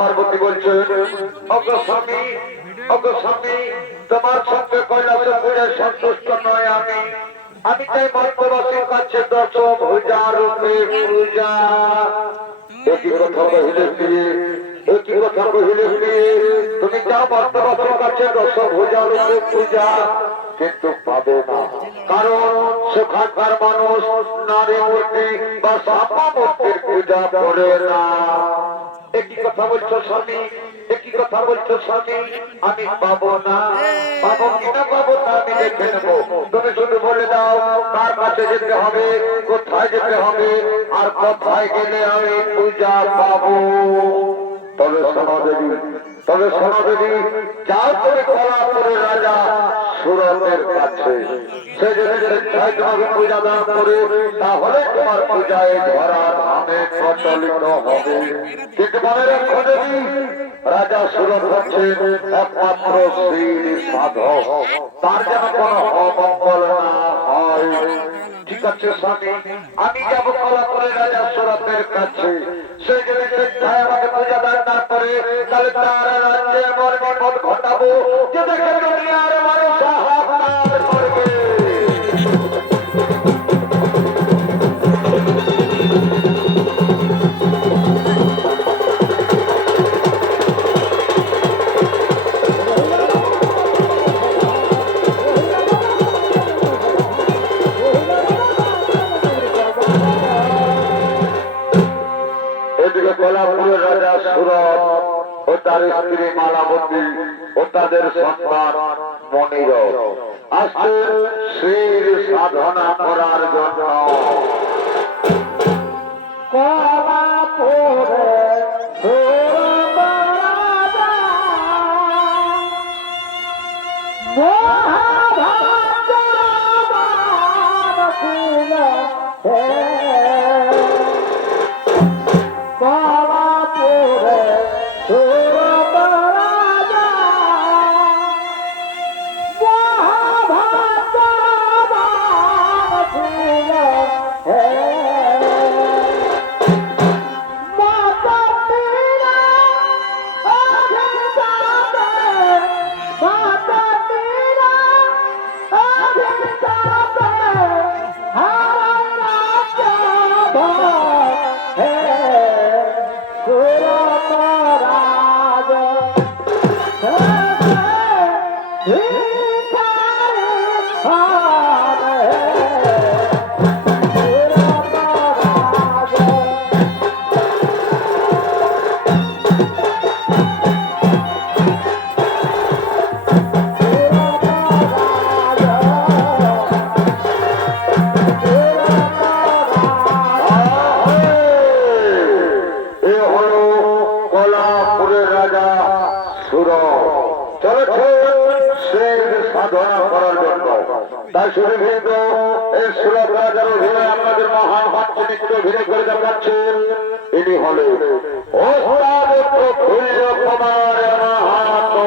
পার্বতী বলছেন অগ্রস্বামী অগ্রস্বামী তোমার সঙ্গে কৈলাসে পূজায় সন্তুষ্ট নয় আমি আমি তাই মর্তবাসীর কাছে দশ ভুজা রূপে পূজা একই কথা কহিলে একই কথা কহিলে তুমি যাও মর্তবাসীর কাছে দশ ভুজা রূপে পূজা কিন্তু পাবে না কারণ সেখানকার মানুষ নারী মূর্তি বা সাপা মূর্তির পূজা করে না। একই কথা বলছো স্বামী একই কথা বলছো স্বামী আমি পাবো না পাবো কিনা পাবো না আমি দেখে নেবো তুমি শুধু বলে দাও কার কাছে যেতে হবে কোথায় যেতে হবে আর কোথায় গেলে আমি পূজা পাবো। তবে শোনো দেবী যাও তুমি কলাপুরের রাজা সুরতের কাছে সে যদি স্বেচ্ছায় তোমাকে পূজা দান করে তাহলে তোমার পূজায় ধরা ধামে প্রচলিত হবে। কিন্তু মনে রাখো দেবী রাজা সুরত হচ্ছেন একমাত্র শ্রী সাধক তার যেন কোনো অমঙ্গল না হয়। ঠিক আছে স্বামী আমি যাবো কলাপুরের রাজা সুরতের কাছে সে যদি স্বেচ্ছায় আমাকে পূজা দান না করে তাহলে তার রাজ্যে এমন বিপদ ঘটাবো যে দেখে দুনিয়ার মানুষ হাহাকার করবে। কলাপুরের রাজা সুরত ও তার স্ত্রী মালাবতী ও তাদের সন্তান মনির আসছে শ্রীর সাধনা করার জন্য। তাই সুরভিন্দ এই সুরত রাজার অধীনে আপনাদের মহান ভাতৃত্ব ভিড়ে করে দেখাচ্ছেন ইনি হলেন ওস্তাদ প্রফুল্ল কুমার মাহাতো।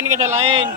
লাইন গেছে লাইন